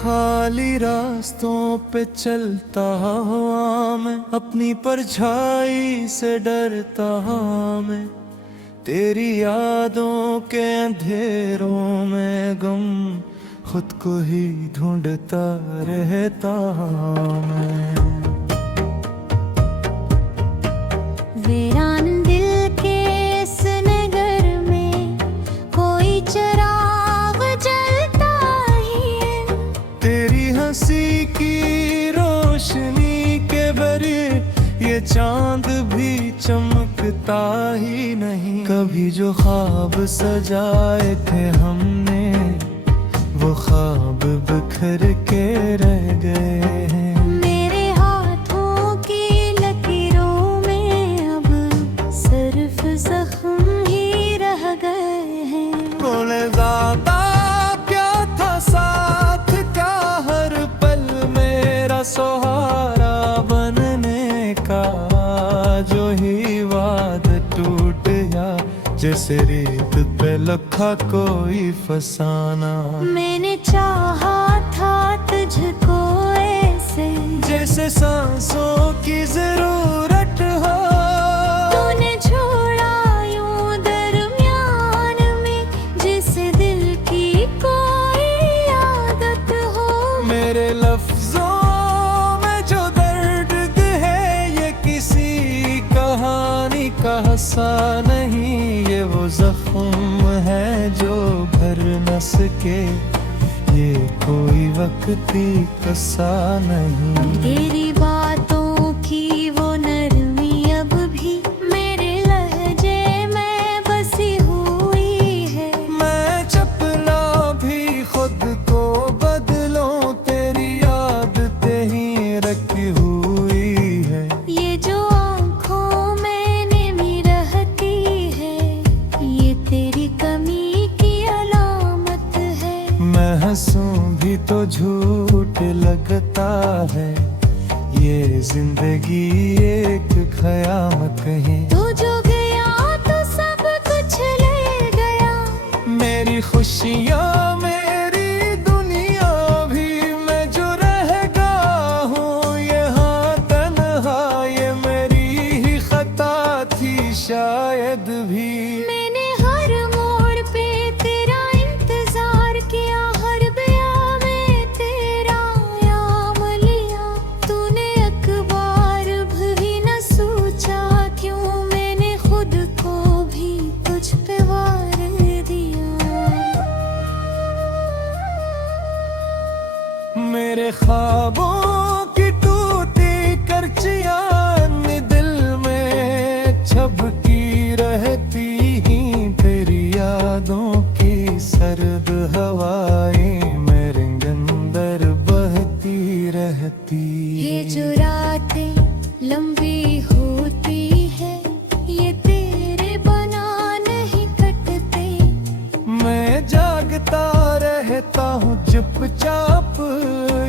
खाली रास्तों पे चलता हुआ मैं, अपनी परछाई से डरता मैं, तेरी यादों के अंधेरों में गम खुद को ही ढूंढता रहता मैं। वीरान दिल के इस नगर में कोई चराग जलता ही है, तेरी हंसी की रोशनी के बरे ये चांद भी चमकता ही नहीं। कभी जो ख्वाब सजाए थे हमने वो ख्वाब बिखर के रह गए हैं। मेरे हाथों की लकीरों में अब सिर्फ जख्म ही रह गए हैं। बोले ज़्यादा क्या था साथ का हर पल मेरा सहारा बनने का, जो ही वादा टूट गया जैसे रेत पे लखा कोई फसाना। मैंने चाहा था तुझको ऐसे जैसे सांसों की जरूरत हो, तूने छोड़ा यूं दरमियान में जिसे दिल की कोई आदत हो। मेरे लफ्जों में जो दर्द है ये किसी कहानी का हिस्सा नहीं, ये वो जख्म है जो भर न सके, ये कोई वक्ती कसा नहीं। तेरी बातों की वो नरमी अब भी मेरे लहजे में बसी हुई है। मैं चपला भी खुद को बदलूं, तेरी आदतें ही रखी हुई है। ये जो आँखों में नमी रहती है ये तेरी कमी की अलामत है। मैं हंसूं भी तो झूठ लगता है, ये जिंदगी एक ख़यामत है। तू जो गया तो सब कुछ ले गया, मेरी खुशियाँ मेरी दुनिया भी, मैं जो रह गया हूँ यहाँ तन्हा, ये मेरी ही खता थी शायद भी। मैंने हर मोड़ पे तेरा इंतजार किया, हर बयां में तेरा याम लिया। तूने अखबार भी न सोचा क्यों, मैंने खुद को भी तुझ पे वार दिया। मेरे ख्वाबों की टूटी करचियां दिल में छबकी रहती ही, तेरी यादों की सर्द हवाएं मेरे अंदर बहती रहती। ये जो रातें लंबी होती है ये तेरे बना नहीं कटते। मैं जागता रहता हूँ चुपचाप,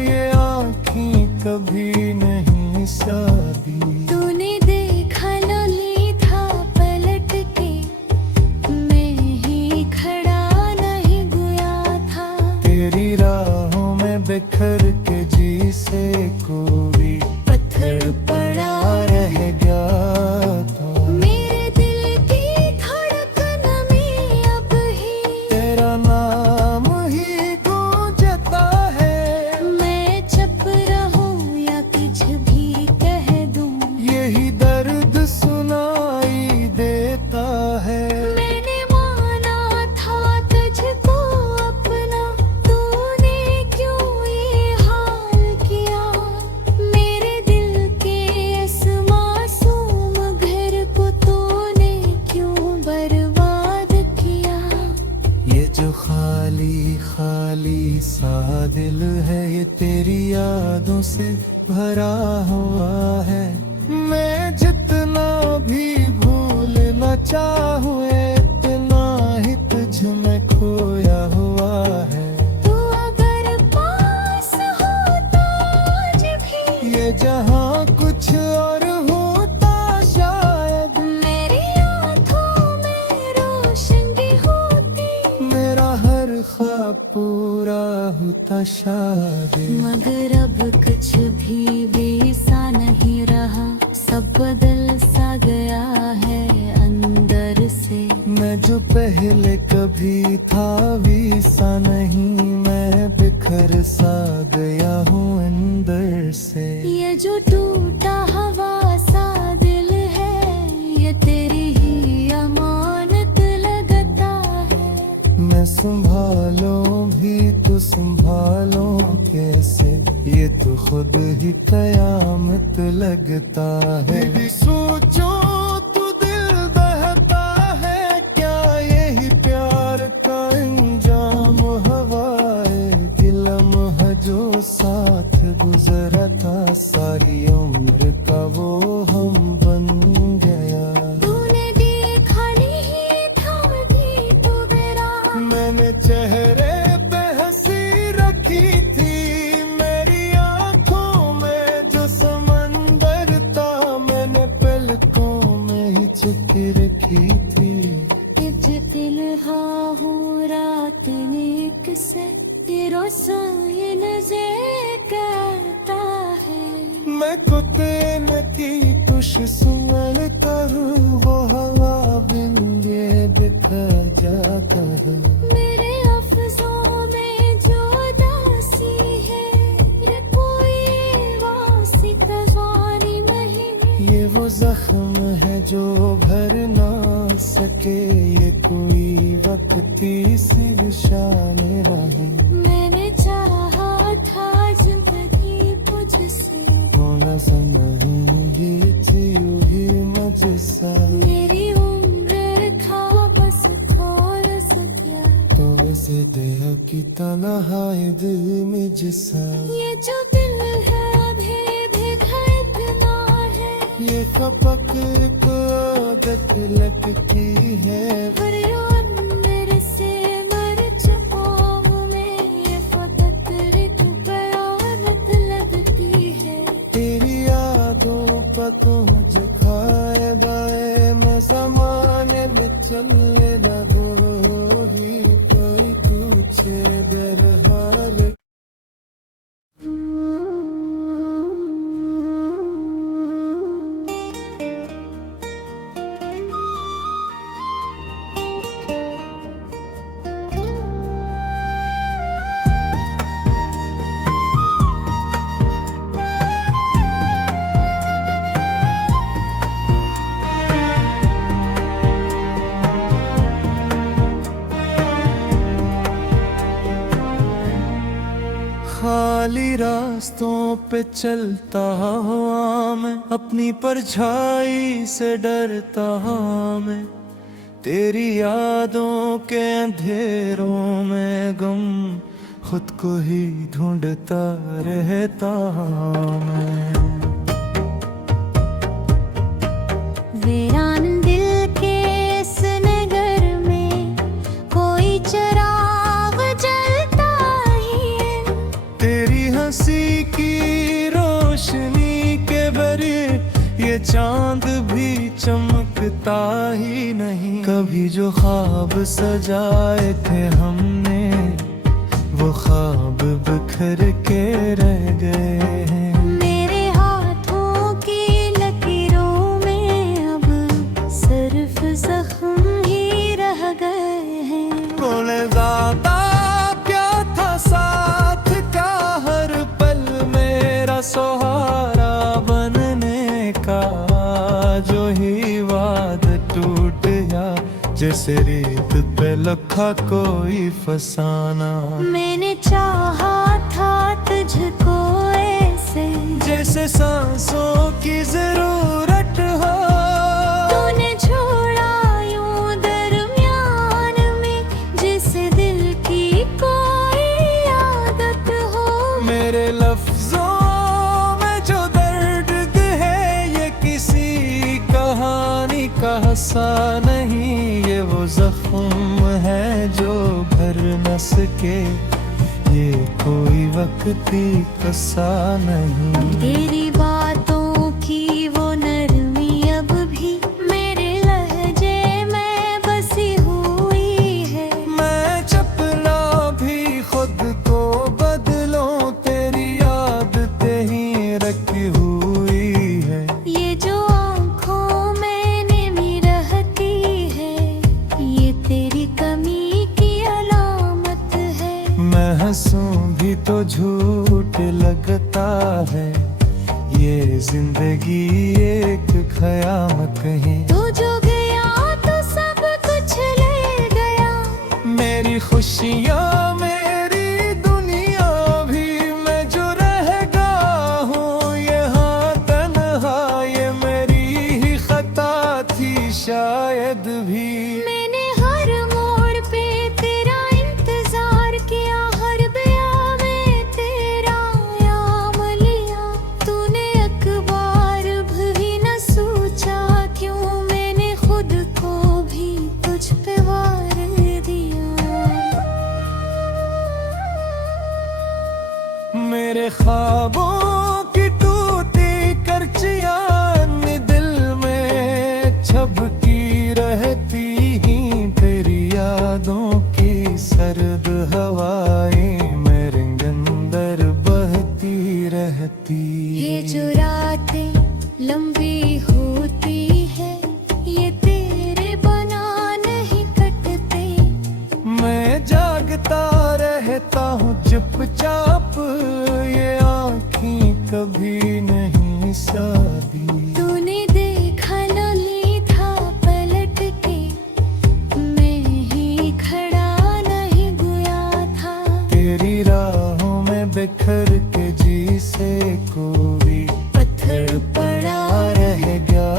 ये आँखें कभी नहीं सादी। तूने देखा न ली था पलट के, मैं ही खड़ा नहीं गया था। तेरी राहों में बिखर के जी से कोई पत्थर पड़ा रह गया था। मेरे दिल की धड़कन में अब ही तेरा नाम ही गूंजता है, मैं चुप रहूं या कुछ भी कह दूं, यही दर्द सुनाई देता है। मैंने माना था तुझको अपना, तूने क्यों ये हाल किया। मेरे दिल के इस मासूम घर को तूने क्यों बर्बाद किया। ये जो खाली खाली सा दिल है ये तेरी यादों से भरा हुआ है। मैं जितना भी भूलना चाहूँ इतना ही तुझ में खोया हुआ है। तू अगर पास होता आज भी ये जहाँ कुछ और होता शायद, मेरी आँखों में रोशनी होती। मेरा हर ख्वाब पूरा होता। होता शायद। मगर अब कुछ भी वैसा नहीं रहा, सब बदल सा गया है अंदर से। मैं जो पहले कभी था वैसा नहीं, मैं बिखर सा गया हूँ अंदर से। ये जो टूटा हवा सा दिल है, ये तेरी ही अमानत लगता है। मैं संभालो भी तो संभालो कैसे, ये तो खुद ही कयामत लगता है। सोचो तो दिल दहता है, क्या यही प्यार का अंजाम? हवाए दिलम है जो साथ गुजरा था, सारी उम्र का वो हम बन गया। तूने देखा नहीं था भी तो मेरा, मैंने चेहरे पे हंसी रखी थी, मेरी आंखों में जो समंदर था, मैंने पलकों में ही छुप रखी थी। तुझ दिल हूँ रात नेक से, तेरा सायन से कहता है। मैं कुत्ते न की कुछ सुन करूँ, वो हवा बिंदे बिखर जाता है। मेरे अफ़ज़ों में जो दासी है, ये कोई वासी का ज़ानी नहीं। ये वो जख्म है जो भर ना सके, ये कोई वक्ती सी शान रही। मैंने चाहा था जिंदगी मुझसे, होना सा नहीं ये थी ही मुझसा। मेरी उम्र था बस खोल सकिया, तो वैसे देह की तन्हाई दिल में जिसा। ये जो दिल है भेद इतना है, ये खपक को आदत लगती है। हर अंदर से मर चुका में, ये फकत रिक बयानत लगती है। तेरी यादों पर तुझ खाए गाए, मैं ज़माने में चलने लगूं ही, कोई पूछे बहरहाल। खाली रास्तों पे चलता हुआ मैं, अपनी परछाई से डरता मैं। तेरी यादों के अंधेरों में गम, खुद को ही ढूंढता रहता मैं। वीरान दिल के इस नगर में कोई चराग जलता ही है। तेरी हंसी की रोशनी के बरे ये चांद भी चमकता ही नहीं। कभी जो ख्वाब सजाए थे हमने, वो ख्वाब बिखर के रह गए हैं। मेरे हाथों की लकीरों में अब सिर्फ जख्म ही रह गए हैं। कौन ज़्यादा क्या था साथ का, हर पल मेरा सहारा बनने का, जो ही वाद टूट गया जैसे रेत पे लखा कोई फसाना। मैंने चाहा था तुझको ऐसे, जैसे सांसों की जरूरत हो, तूने छोड़ा यूं दरमियान में, जिसे दिल की कोई आदत हो। मेरे लफ्जों में जो दर्द है, ये किसी कहानी का हिस्सा नहीं। ये वो जख्म है जो भर न सके, ये कोई वक्ती कसा नहीं। तेरी बातों की वो नरमी अब भी मेरे लहजे में बसी हुई है। मैं चपला भी खुद को झूठ लगता है, ये जिंदगी एक ख़याम कहीं। तू जो गया तो सब कुछ ले गया, मेरी खुशियाँ मेरी दुनिया भी, मैं जो रह गया हूँ यहाँ तन्हा, ये मेरी ही खता थी शायद भी। मैंने हर मोड़ पे तेरा इंतजार किया, हर बयां में तेरा याम लिया। तूने एक बार भी न सोचा क्यों, मैंने खुद को भी तुझ पे वार दिया। मेरे ख्वाबों की टूटी करचियां दिल में छबकी रहती ही, तेरी यादों की सर्द हवाएं मेरे अंदर बहती रहती। ये जो रातें लंबी होती है, ये तेरे बना नहीं कटते। मैं जागता रहता हूँ चुपचाप, ये आँखें कभी नहीं सादी। तूने देखा न ली था पलट के, मैं ही खड़ा नहीं गया था। तेरी राहों में बिखर के जी से कोई पत्थर पड़ा रह गया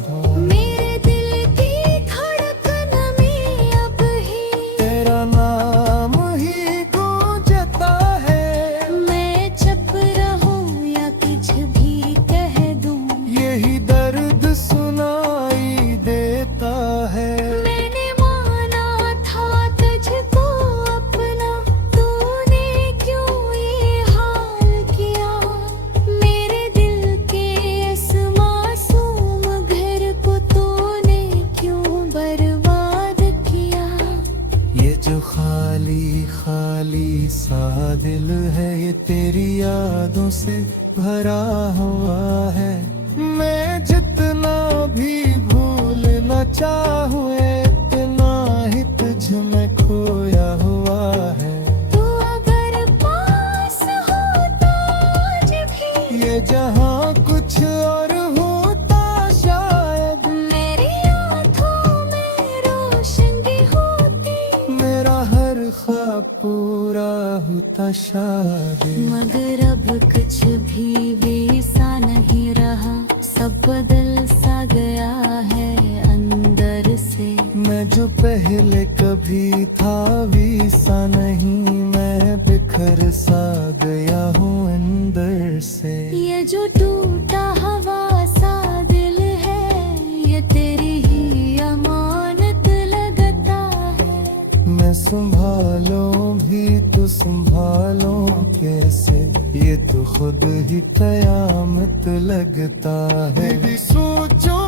था। मेरे दिल की धड़कन में अब ही तेरा नाम ही गूंजता है, मैं चुप रहूं या कुछ भी कह दूं। यही दर्द सुनाई देता है। मैंने माना था तुझको अपना, तूने क्यों ये हाल किया। मेरे दिल के इस मासूम घर को तूने क्यों बर्बाद किया। ये जो खाली खाली सा दिल है, ये तेरी यादों से भरा हुआ है। मैं जितना भी भूलना चाहूँ, इतना ही तुझ में खोया हुआ है। तू अगर पास होता आज भी, ये जहाँ कुछ और होता शायद, मेरी आँखों में रोशनी होती। मेरा हर ख्वाब पूरा होता शायद। मगर अब कुछ भी वैसा नहीं रहा, सब बदल सा गया है अंदर से। मैं जो पहले कभी था वैसा नहीं, मैं बिखर सा गया हूँ अंदर से। ये जो टूटा हवा सा दिल है, ये तेरी ही अमानत लगता है। मैं संभालूं भी तो संभालूं कैसे, ये तो खुद ही कयामत लगता है। सोचो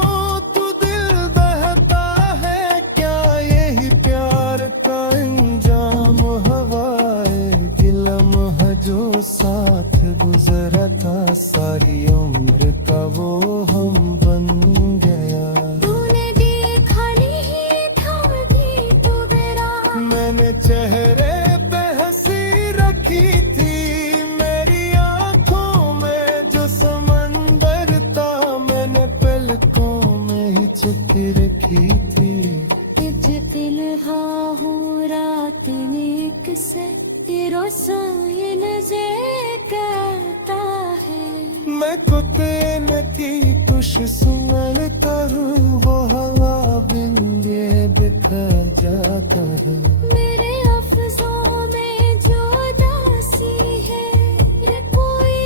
तो दिल बहता है, क्या यही प्यार का इंजाम हवाए गिलम है जो साथ गुजरा था, सारी उम्र का वो हम बन गया। तूने देखा नहीं था कि तू मेरा, मैंने चेहरे पे हंसी रखी थी, मेरी आंखों में जो समंदर था, मैंने पलकों में ही छुप रखी थी। तुझ तिन्हा हूँ रात नेक से, तेरा सायन जे कहता है। मैं कुत्ते की कुछ सुमन करूँ, वो हवा बिंदे बिखर जाता है। मेरे अफ़ज़ों में जो दासी है, ये कोई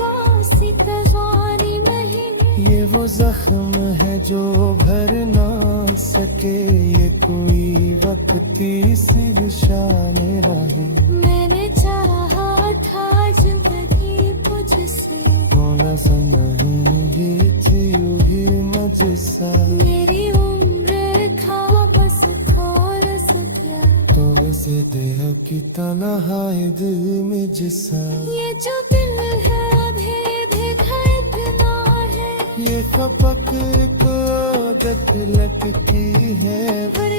वासी कज़ानी नहीं। ये वो जख्म है जो भर ना सके, ये कोई वक्ती सी शान रहे। मैंने चाहा था जिंदगी तुझसे, होना नहीं ये जियोगी मुझसा। मेरी उम्र था बस थोड़ा सा क्या, तो वैसे देह की तन्हाई दिल में जिसा। ये जो दिल है भेद इतना है, ये खपक एक आदत लगती है। पर